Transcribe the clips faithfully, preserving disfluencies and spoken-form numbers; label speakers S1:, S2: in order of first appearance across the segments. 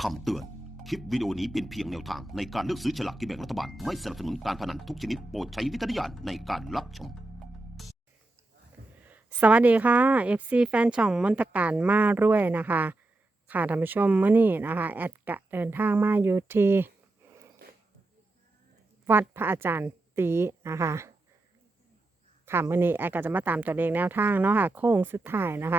S1: คำเตือน คลิปวิดีโอนี้เป็นเพียงแนวทางในการเลือกซื้อฉลากกินแบ่งรัฐบาล ไม่สนับสนุนการพนันทุกชนิดโปรดใช้วิจารณญาณในการรับชม
S2: สวัสดีค่ะ เอฟ ซี แฟนช่องมนตการมารวยนะคะ ค่ะท่านผู้ชมมื้อนี้นะคะ แอดกะเดินทางมาอยู่ที่วัดพระอาจารย์ตีนะคะค่ะมื้อนี้แอดก็จะมาตามตัวเลขแนวทางเนาะค่ะโค้งสุดท้ายนะคะ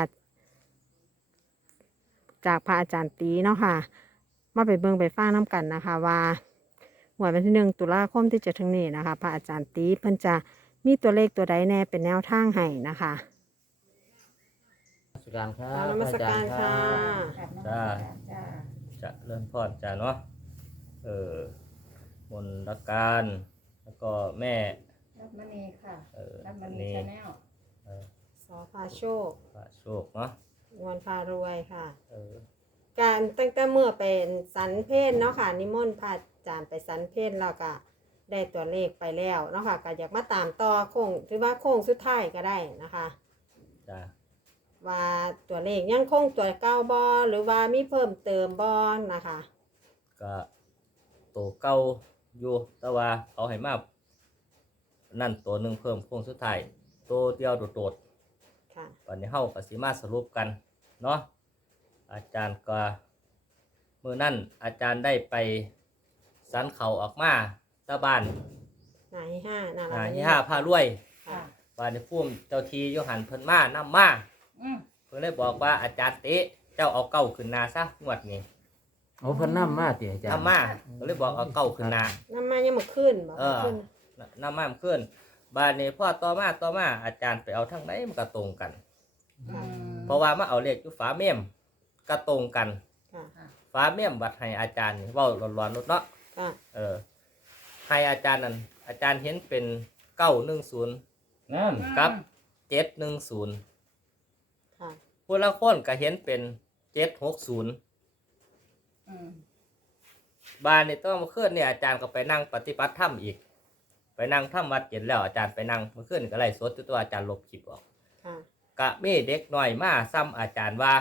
S2: จากพระอาจารย์ตีเนาะค่ะ มาไปเบิ่งไปฟังน้ำกันนะคะว่าวันที่หนึ่งตุลาคมที่จะถึงนี้นะคะ พระอาจารย์ตีเพิ่นจะมีตัวเลขตัวใดแน่เป็นแนวทางให้นะคะ
S3: นมัสการครั
S2: กรา
S3: บบ
S2: นมัสการค่ะ
S3: จ้าจะเริ่มพอดจ้าเนาะเออมนต์ละการแล้วก็แม่
S4: รับมณีค่ะ
S3: เออ
S4: รับม
S3: วัน
S4: ณี
S3: นี้
S4: ชาแนล
S3: เออ
S2: สอพาโชค
S3: พระโชคเนาะ
S2: งวนพารวยค่ะ
S3: เออ
S2: การตั้งแต่เมื่อเป็นสันเพศเนาะค่ะนิมนต์พระอาจารย์ไปสันเพศแล้วก็ได้ตัวเลขไปแล้วเนาะค่ะก็อยากมาตามต่อโค้งถือว่าโค้งสุดท้ายก็ได้นะคะ
S3: จ้า
S2: ว่าตัวเลขยังคงตัวเก้าบอหรือว่ามีเพิ่มเติมบอนะคะ
S3: ก็โตเก่าอยู่แต่ว่าเอาให้มานั่นตัวหนึ่งเพิ่มโค้งสุดท้ายตัวเดียวโดด
S2: ค่ะ
S3: ๆวันนี้เฮาก็สิมาสรุปกันเนาะอาจารย์ก็มื้อนั้นอาจารย์ได้ไปสันเขาออกมาตะบ้าน
S2: หนาที่ห้าหนา
S3: หา
S2: ละ
S3: ที่ห้าพารวย
S2: ค่ะ
S3: ว่าในพุ่มเจ้าทีโยหันเพิ่นมานำมา
S4: อืม
S3: เพิ่นเลยบอกว่าอาจารย์เตะเจ้าเอาเก้าขึ้นหนาซะงวดนี้
S5: โอ้เพิ่นนำมาติอาจารย์
S3: นำมาเพิ่นเลยบอกเอาเก้าขึ้นหนา
S2: น้ำมันยังมาขึ้นบอก
S3: เออ
S2: ขึ้น
S3: นำมาขึ้นบาดนี้พ่อต่อมาต่อมาอาจารย์ไปเอาทางไหนมันก็ตรงกัน
S2: ค่ะ
S3: เพราะว่ามาเอาเลขอยู่ฝาเมี่ยมก็ตรงกัน
S2: ค่ะ
S3: ฝาเมี่ยมบัดให้อาจารย์นี่เว้าร้อนๆลดเนาะ
S2: ค่ะ
S3: เออให้อาจารย์นั่นอาจารย์เห็นเป็นเก้าหนึ่งศูนย์
S5: นั่น
S3: กับเจ็ดหนึ่งศูนย์
S2: ค่ะ
S3: ผู้ละคนก็เห็นเป็นเจ็ดหกศูนย์
S4: อืม
S3: บ้านนี่ต้องมาขึ้นเนี่ยอาจารย์ก็ไปนั่งปฏิบัติธรรมอีก ไปนั่งทำวัดเย็นแล้วอาจารย์ไปนั่งเมื่อคืนก็ไล่สดอยู่ตัวอาจารย์ลบคลิปออก
S2: ค่ะ
S3: กะมีเด็กหน่อยมาซ้ำอาจารย์ว่า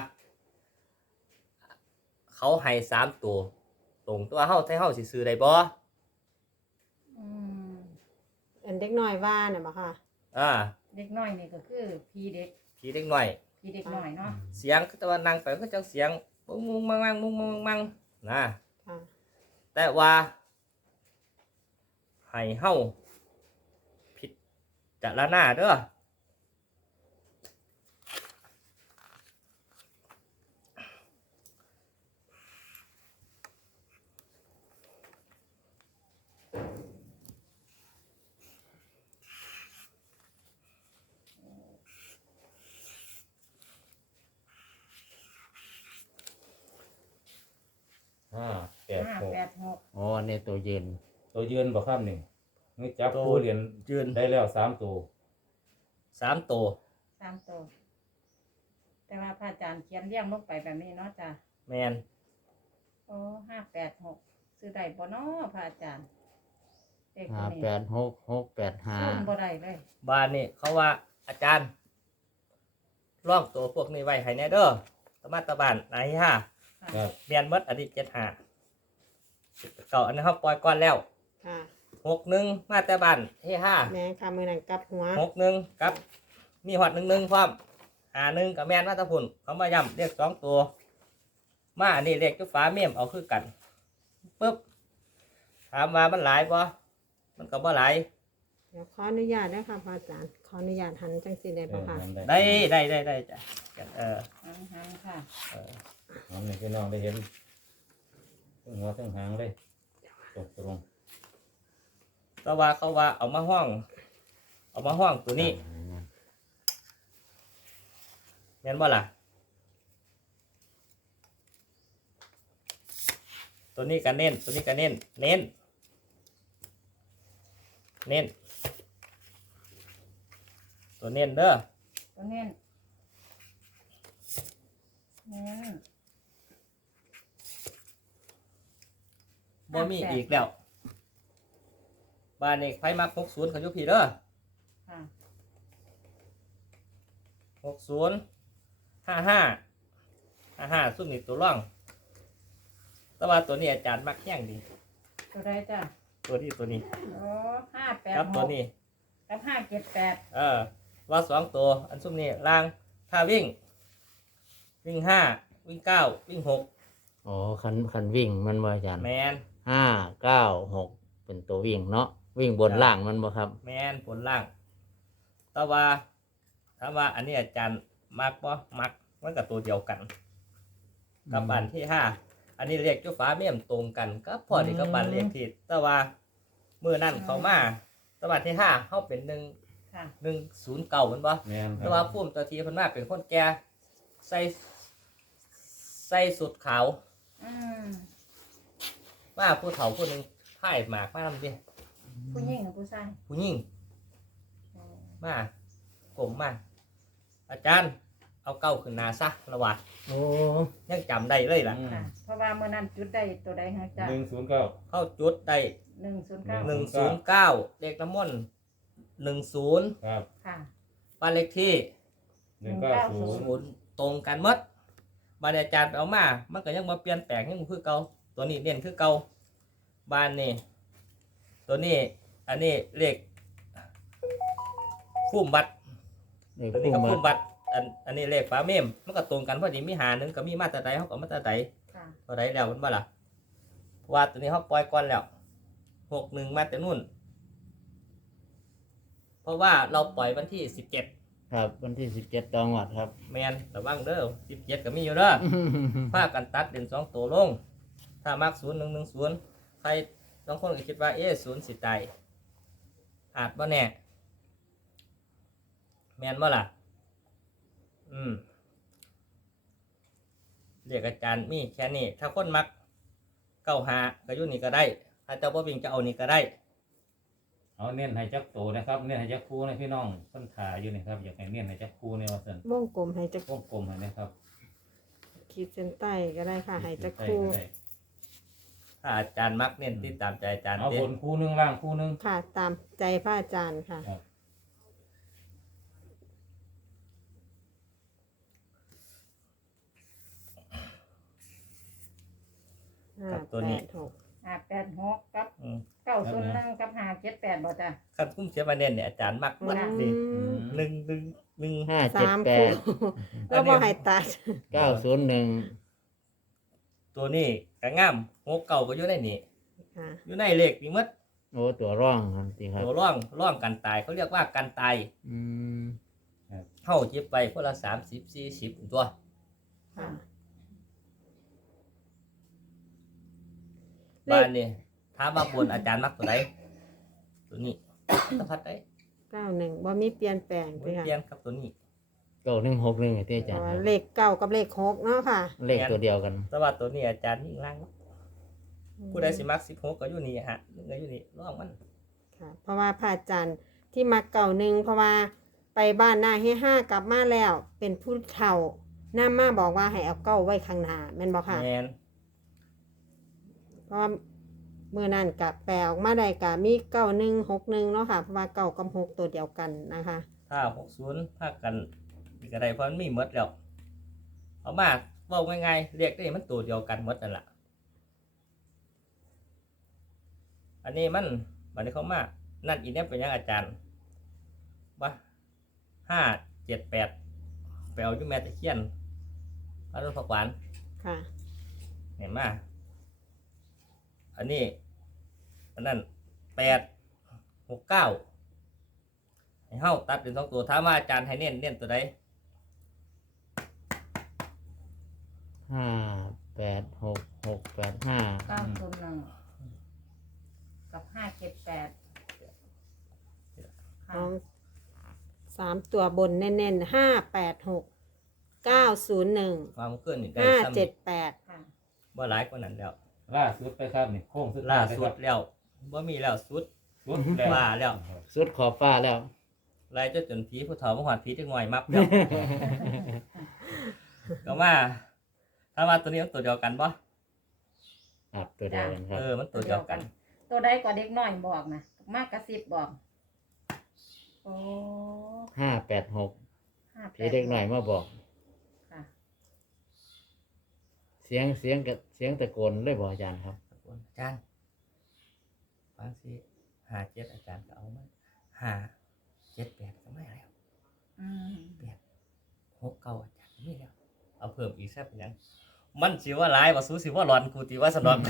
S3: เขาให้สามตัวตรงตัวเฮาใช้เฮาสิซื้อได้บ่
S4: อืม
S2: อันเด็กน้อยว่าเนี่ยบอกค่ะ
S3: อ่า
S4: เด็กน้อยนี่ก็คือพีเด็ก
S3: พี่เด็กหน่อย
S4: พีเด็กน้อยเนาะ
S3: เสียงก็แต่ว่านั่งไปก็จังเสียงมุงมุงมังมังมุงมุงมังมังนะ
S2: ค่ะ
S3: แต่ว่าให้เฮาผิดจะละหน้าเด้อ
S5: ห้าแปด
S4: ห้า
S5: หก
S4: แปดหก
S5: อ๋อในตัวเย็น
S6: ตัวยืนบ่ครับนี่นี่จับ
S3: ตัว
S6: ผู้เหรียญ
S3: ยืน
S6: ได้แล้วสามตัว
S3: สามตัว
S4: สามตัวแต่ว่าพระอาจารย์เขียนเรียงลงไปแบบนี้เนาะจ้ะ
S3: แมน
S4: โอ้ห้าแปดหกซื้อได้บ่เนาะพระอาจารย์เด็กค
S5: ห้าน
S4: นี้
S5: แปดหกหกแปดห้า
S4: ซุ่มบ่ได้เลย
S3: บ้านนี่เขาว่าอาจารย์ร่องตัวพวกนี้ไว้ให้แน่เด้อตะมาตะบานนายห้า
S4: ค่ะ
S6: ครับ
S3: เรียนหมดอดีตเจ็ดห้าเก่าอันนี้เขาปล่อยก่อนแล้ว
S2: ค่ะ
S3: หกหนึ่งมาแต่บ้านเฮ้ห้า
S2: แม่งค่ะมือนังกลับหัว
S3: หกหนึ่งกับมีหอดหนึ่งหนึ่งพร้อมหาหนึ่งกับแมนมาตะพุ่นเขามาย้ำเรียกสองตัว มาอันนี้เรียกจุฟ้าเมี่ยมเอาคือกันปุ๊บถามว่ามันหลายบ่มันก็บ่หลาย
S2: เดี๋ยวขออนุญาตนะคะพระอาจารย์ ขออนุญาตหันจังสีได้
S6: เอ
S2: ปะ
S6: อ
S2: ค่ะ
S6: นั่น
S3: ได้ได้ได้ได้จ้ะเออ
S4: หันหันค่ะ
S3: เออ
S6: นั่นนี่พี่น้องได้เห็นทั้งหัวทั้งหางเลยตรงตรง
S3: แต่ว่าเขาว่าเอามาห้อง เอามาห้องตัวนี้แม่นบ่ล่ะตัวนี้ก็เน้นตัวนี้ก็เน้นเน้นเน้นตัวเน้นเด้อ
S4: ตัวเน้นเน้น
S3: บ่มีอีกแล้วบ้านนี้ไฟมาหกศูนย์เขาอยู่พี่เด้อ
S4: ค่ะ
S3: หกศูนย์ห้าห้าห้าห้าซุ่มนี่ตัวร่อง แต่แต่ว่าตัวนี้อาจารย์มักแย่งดี
S4: ตัวใดจ้ะ
S3: ตัวนี้ตัวนี้
S4: โอ้ห้าแปด
S3: ครับ
S4: ห
S3: ตัว
S4: ก
S3: นี้
S4: กับห้าเจ็ดแปด
S3: เออว่าสองตัวอันซุ่มนี้ล่างถ้าวิ่ง วิ่งห้าวิ่งเก้าวิ่งหก
S5: อ๋อคันคันวิ่งมันบ่อาจารย์
S3: แมน
S5: ห้าเก้าหกเป็นตัววิ่งเนาะวิ่งบนล่างมันบ่ครับ
S3: แมนผลล่าง แต่ว่าถามว่าอันนี้อาจารย์มักบ่มักมันกับตัวเดียวกัน กับอันที่ห้าอันนี้เรียกเจ้าฟ้าเมี่ยมตรงกันก็พอดีกับอันเรียกที่แต่ว่าเมื่อนั่นเขามาแตะวันที่ห้าเขาเป็นหนึ่ง
S4: ค่ะ
S3: หนึ่งศูนย์เก่ามันบ่
S6: แม่นค
S3: แต่
S6: รับ
S3: ว่าพุ่มตัวทีเพันมาเป็นคนแก่ใส่ใส่สุดขาว
S4: อืม
S3: ว่าผู้เฒ่าผู้หนึ่งพ่ายหมากมาทำดิ
S4: ผู้หญิงหรือผู้ชาย
S3: ผู้หญิง
S4: อ๋อ
S3: มากลมมาอาจารย์เอาเก้าขึ้นหนาซะระวัด
S5: โอ้
S3: ยังจำได้เลยล่ะ
S4: ค่ะ เพราะว่าเมื่อนั้นจุดได้ตัวใดฮะจ้ะ
S6: หนึ่งศูนย์เก้า
S3: เข้าจุดได้
S4: หนึ่งศูนย์เก้า
S3: หนึ่งศูนย์เก้าเลขน้ำมนต์หนึ่งศูนย์
S6: ครับ
S4: ค่ะ
S3: บ้านเลขที่
S6: หนึ่งเก้าศูนย์
S3: ศูนย์ตรงกันหมดบ้านอาจารย์ไปเอามา มันก็ยังมาเปลี่ยนแปลงยังบ่คือเก่าตัวนี้เน้นคือเก่าบ้านนี่ตัวนี้อันนี้เลขฟุ้มบัตร
S5: เด็ก
S3: อันนี้
S5: ผู้
S3: ก็
S5: มา
S3: ฟุ้มบัตรอันอันนี้เลขฝาเมมมันก็ตรงกันพอดีมีหาหนึ่งก็มีมาตราใดเขาก็มาตราใด
S4: ค่ะ
S3: ตัวใดแล้วมันบ่ล่ะเพราะว่าตัวนี้เขาปล่อยก่อนแล้วหกหนึ่งมาแต่นู่น เพราะว่าเราปล่อยวันที่สิบเจ็ด
S5: ครับวันที่สิบเจ็ดตองวัดครับ
S3: แมนระวังเด้อสิบเจ็ดก็มีอยู่เด้อ ภาคกันตัดเด่นสองตัวลง ถ้ามักศูนย์หนึ่งหนึ่งศูนย์ใครบางคนก็คิดว่าเอ๊ะศูนย์สิตายอาจบ่แน่ แมนบ่ล่ะ อืมเรียกอาจารย์มีแค่นี้ ถ้าคนมักเก้าหาก็อยู่นี่ก็ได้ ถ้าเจ้าบ่วิ่งจะเอานี่ก็ได้
S6: เอาเน้นให้จักโตนะครับเน้นให้จักคู่นะพี่น้องต้นขาอยู่นี่ครับอยากให้เน้นให้จักคู่ในว่าซั่น
S2: วงกลมให้จะ
S6: วงกลมให้นะครับ
S2: ขีดเส้นใต้ก็ได้ค่ะให้จะ
S6: ใส่
S2: คู่
S6: ก็ได้
S3: ถ้าอาจารย์มักเน้นติดตามใจอาจารย์
S6: เอา
S3: เด้
S6: บนคู่หนึงล่างคู่หนึง
S2: ค่ะตามใจพระอาจารย์ค่ะ
S6: ครับ
S2: ห้าแปดหก
S4: ห้าแปดหกกับ
S3: อืม
S4: เก้าศูนย์หนึ่งกับห้าเจ็ดแปดบ่จ้ะ
S3: คันคุ้มเสียมาเน้นเนี่ยอาจารย์มักมัด
S2: อื
S3: ดิ
S2: ม
S3: หนึ่งหนึ่งหนึ่ง
S5: ห้าเจ็ด
S2: สาม
S5: แป
S2: คู่
S5: ด
S2: แล้วบ่ให้ตัด
S5: เก้าศูนย์หนึ่ง
S3: ตัวนี้ก็งามหกเก่าก็อยู่ในนี่
S2: ค่ะ
S3: อยู่ในเลขนี่หมัด
S5: โอ้ตัวร่องครับสิครับ
S3: ตัวร่องร่องกันตายเขาเรียกว่ากันตาย
S5: อืม
S3: เข้าจิบไปคนละสามสิบสี่สิบตัว
S2: ค่ะ เลข
S3: บ้านนี่ถามว่าบนอาจารย์มักตัวไหนตัวนี้ตะพัดได้
S2: เก้าหนึ่งบ่มีเปลี่ยนแปลง
S3: ไม่
S2: เลยค่ะ
S3: เปลี่ยนครับตัวนี้
S5: เก้าหนึ่งหกหนึ่งที่อา
S2: เพ
S5: จาร
S2: ราะ
S5: ย์
S2: ว่า
S5: ครับ
S2: เลขเก้ากับเลขหกเนาะค่ะ
S5: เลขตัวเดียวกัน
S3: แต่ว่าตัวนี้อาจารย์ยิ่งล่างผู้ใดสิมักสิบหกก็อยู่นี่ฮะนึงก็อยู่นี่ร่องมัน
S2: ค่ะ เพราะว่าพระอาจารย์ที่มาเก่าหนึ่งเพราะว่าไปบ้านหน้าให้ห้ากลับมาแล้ว เป็นผู้เฒ่าหน้ามาบอกว่าให้เอาเก้าไว้ข้างหน้าแม่นบอกค่ะ
S3: แมน
S2: เพราะว่าเมื่อนั้นกับแปลออกมาได้กับมีเก้าหนึ่งหกหนึ่งเนาะค่ะเพราะว่าเก้ากับหกตัวเดียวกันนะคะ
S3: ถ้าหกศูนย์ภาคกันอีกอะไรเพราะมันมีหมดแล้วเอามาบอกง่ายๆเรียกได้มันตัวเดียวกันหมดนั่นแหละอันนี้มันมันได้เข้ามานั่นอีเนี่ยเป็นยังอาจารย์ว่าห้าเจ็ดแปดแปลวยุ่แม่ตะเคียนพระรุ่นผักหวาน
S2: ค่ะ
S3: เห็นมาอันนี้อันนั้นแปดหกเก้าให้เฮาตัดเป็นสองตัวถามว่าอาจารย์ให้เน้นเน้นตัวใด
S5: ห้าแปดหกหกแปดห้า
S4: เก้าศูนย์หนึ่งกับห้าเจ็ดแปดค่ะ
S2: น้องสามตัวบนแน่นๆห้าแปดหกเก้าศูนย์หนึ่ง
S3: ความเคลื่อนนี่ได้
S2: ห้า
S3: ซ้ำ
S2: เจ็ดแปด
S4: ค่ะ
S3: บ่หลายกว่านั้นแล้ว
S6: ล่าสุดไปครับนี่โค้งสุด
S3: ล่า
S6: ท้ย
S3: สุดแล้วบ่มีแล้วสุด
S6: สุดแล้ว
S3: ว่าแล้ว
S5: สุดขอบฟ้าแล้ว
S3: ไล่จนจนผีผู้เฒ่ามาหอดผีจังหน่อยมับแล้ว ก็มาถ้าว่าตัวนี้มันตัวเดียวกันบ่
S5: ครับตัวเดียวกันครับ
S3: เออมันตัวเดียวกัน
S4: ตัวใดก็เด็กน้อยบอกนะมากกระซิบบอกโอ้
S5: ห้าแปดหก
S4: ห้าแป
S5: พี่เด็กหน่อยมาบอก
S4: ค่ะ
S5: เสียงเสียงกับเสียงตะโกนเลยบ่อาจารย์ครับ
S3: ตะโกนอาจารย์ฟังสิหาเจ็ดอาจารย์ก็เอามาหาเจ็ดแปดก็ไม่แล้ว
S4: อืม
S3: แปดหกเก้าอาจารย์ไม่แล้วเอาเพิ่มอีกแซ่บยังมันสิว่าหลายว่าสู้สิว่าร้อนกูตีว่าสนอง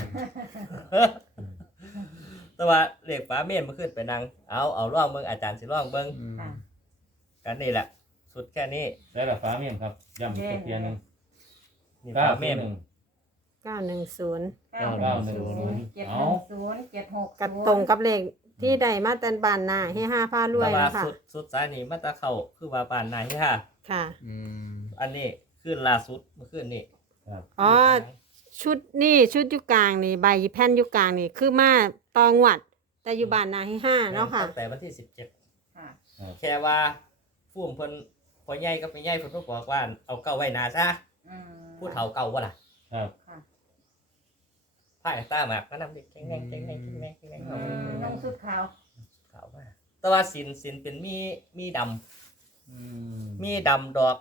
S3: แต่ว่าเลขฟ้าเมนมาขึ้นไปนั่งเอาเอาร่องเบิ่งอาจารย์สิร่องเบิ่ง
S5: อืม
S4: ค่ะ
S3: กันนี่แหละสุดแค่นี้
S6: ได้ละฟ้าเมียมครับย้ำอีกสักเทียหนึง
S3: นี่
S6: เก้า
S3: ฟ้าเม
S6: เมีย
S3: น
S6: หนึ่ง
S2: เก้าหนึ่งศูนย์
S4: เก้า
S5: เก้า
S4: หนึ่ง
S5: หนึ่ง
S4: ศูนย์เจ็ดห
S6: เอา
S4: นึ่งศูนย์เจ็ดหก
S2: กับตรงกับเลขที่ได้มาแตันบานหน้าให้ห้าผ้ารวย
S3: แต่ว่า
S2: นะคะ
S3: สุดสุดสายนี่มันตะเข้าคือว่าปานนายค่ะ
S2: ค่ะ
S5: อืม
S3: อันนี้ขึ้นล่าสุดเมื่อคืนนี่
S6: ครับ
S2: อ๋อ ชุดนี่ชุดอยุกลางนี่ใบแผ่นอยุกลางนี่คือมาตองวัด แต่อยู่บ้านนาให้ห้าเนาะค่ะ
S3: ตั้งแต่วันที่สิบเจ็ด
S4: ค่ะ
S3: แค่ว่าฟูมเพิ่นพ่อใหญ่กับแม่ใหญ่เพิ่นก็บอกว่าเอาเก้าไว้หนาซะ
S4: อืม
S3: ผู้เฒ่าเก่าว่าล่ะ
S6: ครับ
S4: ค่ะ
S3: ผ้าตามากก็นำเด็กแข็งแรงแข็งแรงแข็งแรงแข็งแรง
S4: อื
S3: เอา
S4: มน้องสุดขาว
S3: ขาวมากแต่ว่าสินสินเป็นมีมีดำ
S6: อืม
S3: มีดำดอก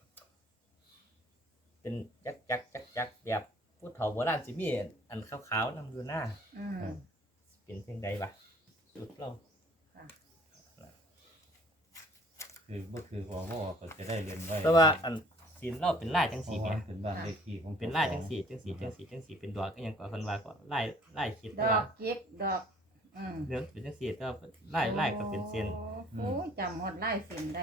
S3: เป็นจักจักจักจักแบบผู้เฒ่าโบราณสิมีอันขาวๆนำอยู่หน้า
S4: อืม
S3: เป็นเพียงใดวะสุดเรา
S6: คือบ่คือบ่บ่ออกก็จะได้เรียนไว้
S3: แต่ว่าอันสินเราเป็นลายจัง
S6: เพ
S3: สี
S6: ราะ
S3: แห
S6: ว่า
S3: ม่
S6: เป็นบ้านเลขที่ของ
S3: เป็นลายจังสีจังสีจังสีจังสีเป็นดอกก็ยังก่อคนว่าก็ลายลายคิด
S4: ด
S3: แต่
S4: อ
S3: ว่าก
S4: เก็บดอกอืม
S3: เรื่องเป็นจังสีแต่ว่าลายลายก็เป็นเส้น
S4: โอ้ยจำหมดไล่เส้นได้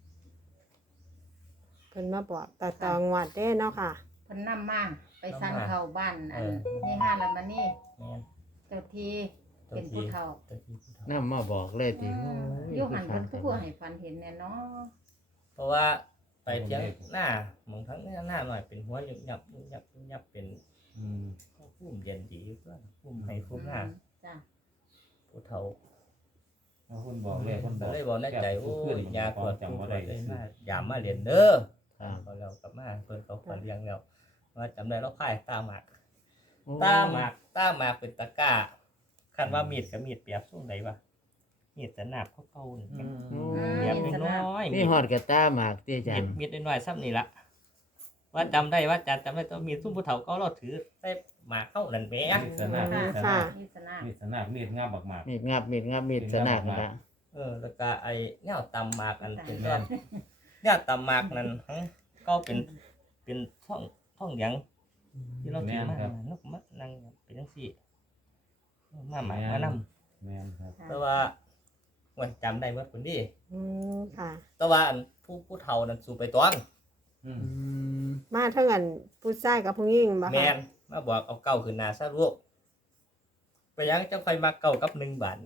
S2: เพิ่นมาบอกตาตองวัดเด้เนาะค่ะ
S4: เพิ่นนำมาไปสั่น
S3: นำมา
S4: เข้าบ้านอัน
S3: เออ
S4: นี่ห้าละมานี่
S3: แม่น
S4: เจ้าทีเป็นผู้เฒ่า
S3: เจ้าที่ผู้เฒ่า
S5: นำมาบอกเลยติ
S4: อืม
S5: โอ้
S4: อยู่หัน
S5: คื
S4: เพิ่น
S5: อ
S4: ผู้ให้ฟันเห็นแน่เนาะ
S3: เพราะว่าไปเที่ยงหน้าหมองทั้งหน้าหน่อยเป็นหัวยุบยับยุบยับยุบยับเป็น
S6: อืม
S3: พุ่มเย็นดีเพื่อนพุ่มให้พุ่มหน้า
S4: อืมจ้ะ
S3: ผู้เฒ่า
S6: เอาคนบอกเลขคนบอก
S3: เลยบอกในใจโอ้ยยาปวด
S6: จำบ่ได้
S3: เลยมายามมาเรียนเด้อ
S5: ครับ
S3: พอเรากลับมาเพิ่นเขาขอเลี้ยงแล้วว่าจำได้เราพ่ายตาหมาก
S5: โอ้
S3: ตาหมากตาหมากเป็นตะกร้าคันว่ามีดกับมีดเปรียบส่งไหนวะมีดจะหนาบเขาเก่าๆนี่
S6: อืม
S5: โอ้
S3: เปรียบน้อยๆ
S5: นี่ฮอดกระตาหมากติอาจาร
S3: มีด
S5: ย์
S3: มีดน้อยๆซ้ำนี่ละว่าจำได้ว่าจำจำได้ต้องมีดซุ่มผู้เฒ่าก็เราถือใส่หมากเข้านั่นแหม
S6: มีดสนามีดส
S2: ค่ะ
S6: นา
S4: นี่สนะ
S6: มีดสนามีดงาบักหมาก
S5: มีดงับมีดงับมีดสนากนั่นละ
S3: เออแล้วก็ไอ้แนวตำหมากอันเป็นต้นแนวตำหมากนั่นทั้งก็เป็นเป็นท่องท่องหยังที่เราถือมานั่นกมานั่งเป็นจังซี่มาหมากมานำ
S6: แม่นครับ
S3: แต่ว่าว่าจำได้เมื่อคนดี
S2: อืมค่ะ
S3: แต่ว่าอันผู้ผู้เฒ่านั้นสู่ไปตวง
S6: อืม
S5: อืม
S2: มาเท่ากันผู้ชายกับผู้หญิงบ่
S3: แม
S2: ค่ะ
S3: นมาบอกเอาเก่าขึ้นหนาซะลูกไปยังเจ้าไฟมาเก่ากับหนึ่งบาท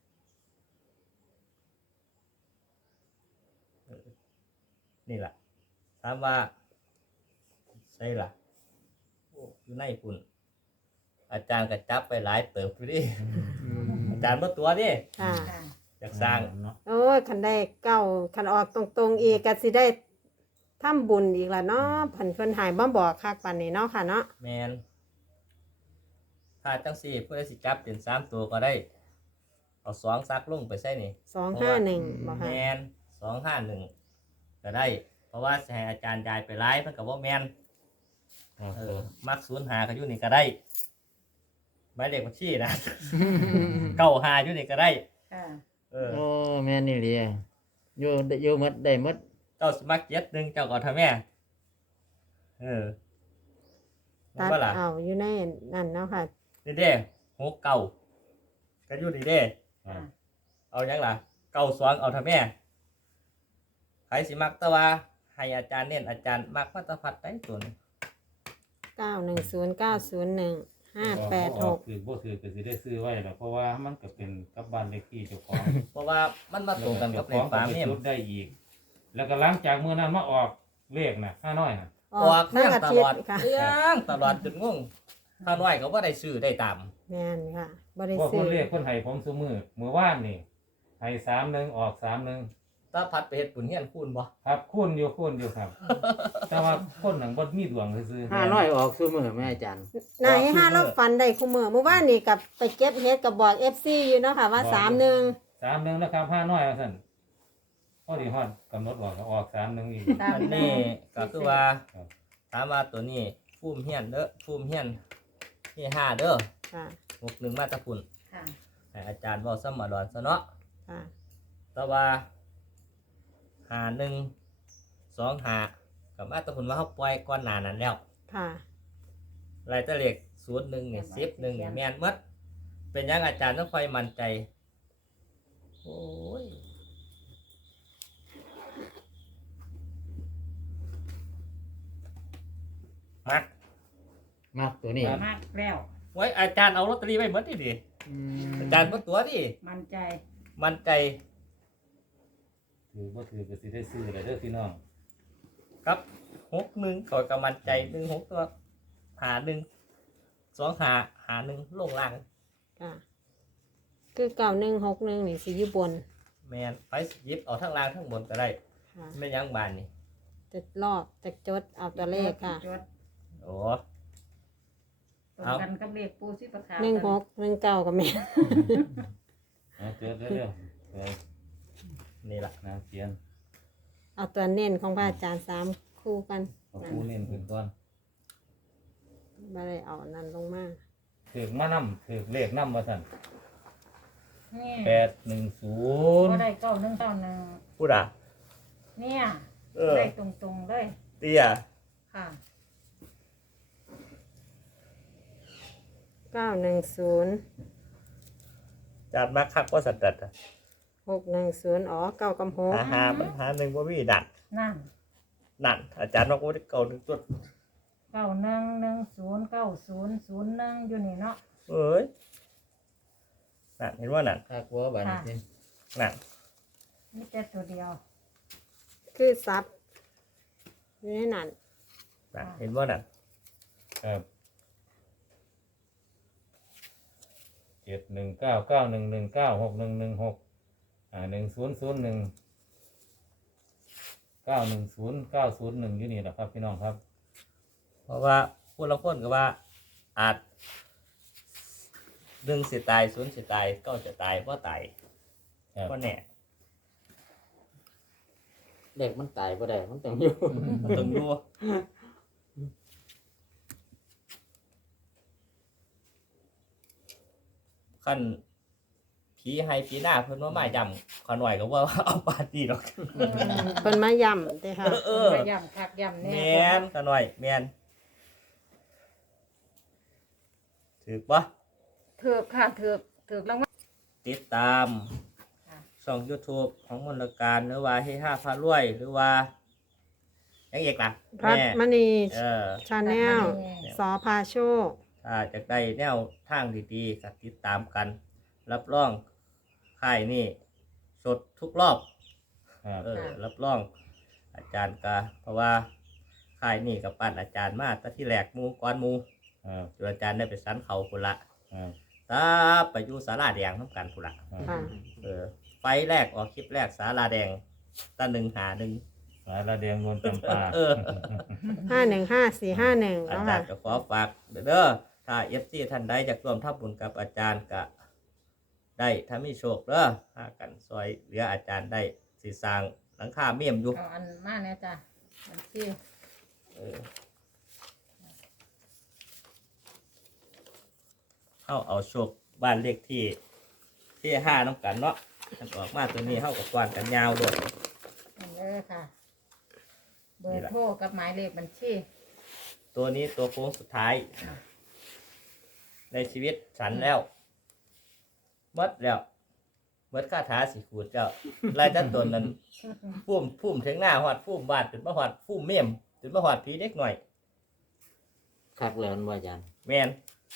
S3: เออนี่แหละถามว่าใช่ล่ะโอ้อยู่ในคุณอาจารย์ก็จับไปหลายเติบอยู่ดิ
S5: อืม
S3: อาจารย์มาตัวดิ
S2: ค่ะ
S4: ค่ะ
S3: อยากสร้าง
S6: เนาะ
S2: โอ้ยคันได้เก้าคันออกตรงๆอีกก็สิได้ทำบุญอีกละเนาะเพิ่นเพิ่นหายบ่บอกคักปานนี้เนาะค่ะเนาะ
S3: แมนถ้าจังสี่เพื่อสิจับเป็นสามตัวก็ได้ เอาสองซักลงไปใส่นี่
S2: สองห้าหนึ่งบ่
S3: แม
S2: ค่ะ
S3: นสองห้าหนึ่งก็ได้ เพราะว่าสิให้อาจารย์ยายไปไล่เพิ่นกับว่าแมน
S5: ครับ
S3: เอ
S5: ผ
S3: อ
S5: ม
S3: มักศูนย์หาก็อยู่นี่ก็ได้หมายเลขบัญชีนะ เก้าหาอยู่นี่ก็ได้
S4: ค่ะ
S3: เออ
S5: โอ้แม่นนี่เลยอยู่อยู่หมดได้หมด
S3: เจ้าสมัครเจ็ดหนึ่งเจ้าก็ทำแม่เออ
S2: ตัด
S3: ว่าล่ะ
S2: เอาอยู่ในนั่นเนาะค่ะ
S3: นี่เด้หกเก้าก็อยู่นี่เด้
S6: ครับ
S3: เอาหยังล่ะเก้าสองเอาทำแม่ใครสิมักแตะว่าให้อาจารย์เน้นอาจารย์มักมัตพัดได้ตัวนี้
S2: เก้าหนึ่งศูนย์เก้าศูนย์หนึ่งห้าแปดหก
S6: คือบ่ถือก็สิได้ซื้อไว้แล้วเพราะว่ามันก็เป็นกับบ้านเลขที่เจ้าของ
S3: เพราะว่ามันมาตรงกันกับเลขฟ้าเม
S6: เม
S3: ม
S6: มได้อีก แล้วก็หลังจากมื้อนั้นมาออกเลขน่ะห้าน้อยน่ะ
S2: อ
S3: อ
S2: อ
S3: อก ก
S2: ทั้ง
S3: เรื่อง
S2: อา
S3: ต
S2: ทิต
S3: ลอด
S2: ย์ค่ะ
S3: เรื่องตลอดจนงงถ้าน้อยก็ว่าได้ซื้อได้ตาม
S2: แม่นค่ะบ่ได้
S6: เพราะค
S2: ซื้
S6: น
S2: อ
S6: เลขคนให้ผมซุมื้อมื้อวานนี่ให้สามหนึ่งออกสามหนึ่ง
S3: ถ้าพัดไปเฮ็ดบุญเฮียนคูณบ่
S6: ครับคูณอยู่คูณอยู่ครับ แต่ว่าคนหนังบ่มีดวงซื่อๆ
S5: ห้าร้อยออกซุมื้อแม่อาจารย์
S2: นายห้าเราฟันได้คู่มือเมื่อวานนี่กับไปเก็บเฮ็ดกับบอก เอฟ ซี อยู่เนาะค่ะว่าสามหนึ่ง
S6: สามหนึ่งนะครับห้าน้อยว่าซั่นพอดีฮอดกำหนดออกก็ออกสามหนึ่งอีก
S4: ตาม
S3: อันนี้ก็คือว่า
S6: ครับ
S3: ถามว่าตัวนี้ฟูมเฮียนเด้อฟูมเฮียนที่ห้าเด้อ
S2: ค่ะ
S3: หกหนึ่งมาตะพุ่น
S4: ค่ะ
S3: ให้อาจารย์บอกซ้ำมาดอนซะเนาะ
S2: ค่ะ
S3: แต่ว่าหาหนึ่งสองหากับมาตะพุ่นว่าเขาปล่อยก้อนหนานั้นแล้ว
S2: ค่ะ
S3: รายตะเลขศูนย์หนึ่งเนี่ยสิบหนึ่งเนี่ยแม่นหมดเป็นหยังอาจารย์ต้องคอยมั่นใจโอ้ยมัก
S5: มากตัวนี้
S4: มากแล้ว
S3: ไว้อาจารย์เอาลอตเตอรี่ไว้หมดดิดิ
S5: อืม
S3: อาจารย์เพิ่นตัวดิ
S4: มั่นใจ
S3: มั่นใจ
S6: ถือว่าถือก็สิได้ซื้อเลยเด้อพี่น้อง
S3: ครับหกหนึ่งขอยกับมั่นใจหนึ่งหกตัวหาหนึ่งสองหาหาหนึ่งลงล่าง
S2: ค่ะ คือเก่าหนึ่งหกหนึ่งนี่สิอยู่บน
S3: แมนไปหยิบเอาทั้งล่างทั้งบนก็ได้
S2: ค่ะ
S3: ไม่ยั้งบานนี่
S2: จะรอบจะจดเอาตัวเลขค่ะ
S4: จด
S3: โอ้
S4: ตรง
S3: เอา
S4: กันกับเลขปูสิประคา
S2: หนึ่งหกหนึ่งเก้ากับแม่
S6: เอาเจอเร็วๆไป
S3: นี่ล่ะ
S6: นะเขียน
S2: เอาตัวเน้นของพระอาจารย์สามคู่กัน
S6: เอาคู่เน้นขึ้นก่อน
S2: บ่ได้เอาอันนั้นลงมา
S6: ถือมานำถือเลขนำว่าสั่น
S4: นี่
S6: แปดหนึ่งศูน
S4: ก็
S6: ย์
S4: ได้เก้าหนึ่งเก้าหนึ่ง
S3: พูดอ่ะ
S4: เนี่ย
S3: เออ
S4: ได้ตรงๆเลย
S3: เตี้ย
S4: ค่ะ
S2: เก้าหนึ่งศูนย์
S3: จานมาคักว่าสัตว์ดัดอะ
S2: หกหนึ่งศูนย์อ๋อเก้ากับหก
S3: หาหามันหาหนึ่งว่ามีดัน
S4: นั่น
S3: นั่นอาจารย์บอกว่าเก่าหนึ่งตัว
S4: เก้าหนึ่งหนึ่งศูนย์เก้าศูนย์ศูนย์หนึ่งอยู่นี่เนาะ
S3: เอ้ยนั่นเห็นว่านั่น
S5: คักว่าบัดนี้สิ
S3: นั่น
S4: นี่แต่ตัวเดียว
S2: คือซับอยู่ในนั้น
S3: นั่นเห็นว่านั่น
S6: ครับเจ็ดหนึ่งเก้าเก้าหนึ่งหนึ่งเก้าหกหนึ่งหนึ่งหกอ่าหนึ่งศูนย์ศูนย์หนึ่งเก้าหนึ่งศูนย์เก้าศูนย์หนึ่งอยู่นี่แหละครับพี่น้องครับ
S3: เพราะว่าพูดละคนก็ว่าอาจหนึ่งสิตายศูนย์สิตายเก้าจะตายเพราะตาย
S6: ครับ
S3: เพราะแน่
S5: เด็กมันตายบ่ได้มันต้องอยู่
S3: มันต้องดูขั้นผีให้ผีหน้าเพิ่นว่ามาจำขอหน่อยก็ว่าเอาปาร์ตี้หรอก
S2: เพิ่นมาย่ำเด้อค่ะ
S3: เออ
S4: ย่ำคักย่ำ
S3: แม
S4: แน่
S3: นขอหน่อยแมนถือปะ
S4: เถือกค่ะเถือกเถือกแล้วว่า
S3: ติดตาม
S4: ค่ะ
S3: ช่อง YouTube ของมนต์การหรือว่าให้ห้าพารวย หรือว่าอย่างเอกล่ะ
S2: พัด
S3: แม่
S2: มณี
S3: เออ
S2: ชาแนลสอพาโชค
S3: ถ้าจะได้แนวทางดีๆก็ติดตามกัน รับรองค่ายนี่สดทุกรอบ
S6: ครับ
S3: เออ รับรอง อาจารย์กะเพราะว่าค่ายนี่กับปั้นอาจารย์มาตั้งที่แหลกหมูก้อนหมู
S6: ครับ
S3: จนอาจารย์ได้ไปสันเขาพุ่นละ
S6: ครับ
S3: ตาไปอยู่ศาลาแดงน้ำกันพุ่นละ
S6: ครับ
S2: ค่ะ
S3: เออ ไฟแรกออกคลิปแรกศาลาแดงตาหนึ่งหาหนึ่ง
S6: สายระเดียงนวลจำปา
S3: เออ
S2: ห้าหนึ่งห้าสี่ห้าหนึ่ง
S3: อา
S2: แล้ว
S3: จา
S2: ค่ะ
S3: รย์ก็ขอฝากเด้อถ้าเอฟซีท่านใดอยากร่วมทำบุญกับอาจารย์ก็ได้ถ้ามีโชคเด้อหากันซอยเหลืออาจารย์ได้สิสร้างหลังคาเมี่ยมอยู่
S4: เอาอันมาเนี่ยจ้ะอันที่
S3: เออเข้าเอาโชคบ้านเลขที่ที่ห้าน้ำกันเนาะท่านออกมาตัวนี้เข้ากับกวานกันยาวด้วย
S4: อันเลยค่ะ เบอ
S3: นี่
S4: ร์
S3: แหละ
S4: โทรกับหมายเลขบัญชี
S3: ตัวนี้ตัวโค้งสุดท้าย ในชีวิตฉันแล้วหมดแล้วหมดคาถาสีขูดเจ้าไล่จันตนนั้นพุ่มพุ่มถึงหน้าหอดพุ่มบาดจนมาหอดพุ่มเมี่ยมจนมาหอดผีเด็กหน่อย
S5: คักแล้วมันว่าอาจารย์
S3: แมน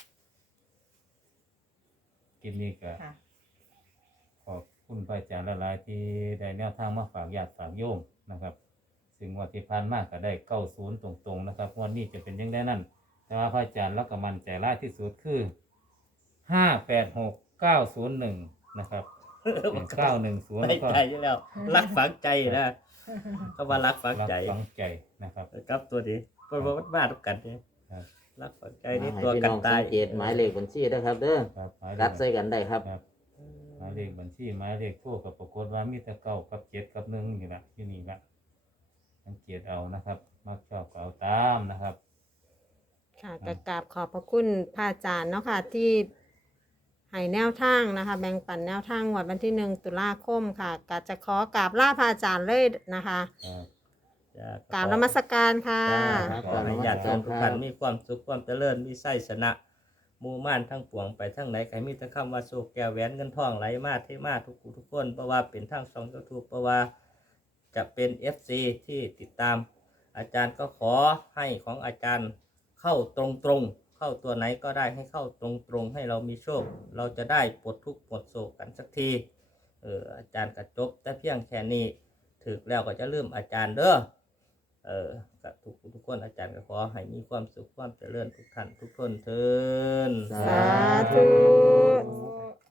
S6: กินนี้ก็
S4: ค่ะ
S6: ขอบคุณพระอาจารย์หลายๆที่ได้แนวทางมาฝากญาติฝากโยมนะครับ ซึ่งงวันที่ผ่านมาก็ได้เก้าศูนย์ตรงๆนะครับงวันนี้จะเป็นยังไงนั่นแต่ว่าพระอาจารย์แล้วก็มันใจร้ายที่สุดคือห้าแปดหกเก้าศูนย์หนึ่งนะครับเป็นเก้าหนึ่งศูนย์
S3: ไม่
S6: แล้วก็
S3: ใจอยู่แล้วรักฝังใจนะก็ว่ารักฝัง
S6: รัก
S3: ใจ
S6: ฝังใจนะครับ
S3: ครับตัวนี้คนว่ามันมาทุกกันเนี่ย
S6: ครับ
S3: รักฝังใจนี่
S5: ให้
S3: ตัว
S5: พี่
S3: กั
S5: น้
S3: น
S5: อง
S3: ตา
S5: สั
S3: ย
S5: งเกตหมายเลขบัญชีด้วยครับเด้อ
S6: ครับหมายเล
S5: รัด
S6: ข
S5: ใส่กันได้ครับ
S6: ครับหมายเลขบัญชีหมายเลขโทรกับปรากฏว่ามีแต่เก้ากับเจ็ดกับหนึ่งนี่แหละที่นี่ละสังเกตเอานะครับ มักชอบก็เอาตามนะครับ
S2: ค่ะกกราบขอบพระคุณพระอาจารย์เนาะค่ะที่ให้แนวทางนะคะ แบ่งปันแนวทางงวดวันที่หนึ่งตุลาคมค่ะก็จะขอกราบลาพระอาจารย์เลยนะคะ
S6: ครับ
S3: จ้ะ
S2: กราบนมัสการค่ะ
S3: จ้าขอให้ญาติโยมทุกท่านมีความสุขความเจริญมีไส้ชนะหมู่ม่านทั้งปวงไปทั้งไหนใครมีแต่คำว่าโศกแก้วแหวนเงินทองไหลมาเทมาทุกผู้ทุกคนเพราะว่าเป็นทางช่องยูทูบเพราะว่าจะเป็น เอฟ ซี ที่ติดตาม อาจารย์ก็ขอให้ของอาจารย์เข้าตรงๆเข้าตัวไหนก็ได้ให้เข้าตรงๆให้เรามีโชค เราจะได้ปลดทุกข์ปลดโศกกันสักทีเอออาจารย์ก็จบแต่เพียงแค่นี้ถึกแล้วก็จะลืมอาจารย์เด้อเออกับทุกทุกคนอาจารย์ก็ขอให้มีความสุขความเจริญทุกท่านทุกคนเทิน
S2: สาธุ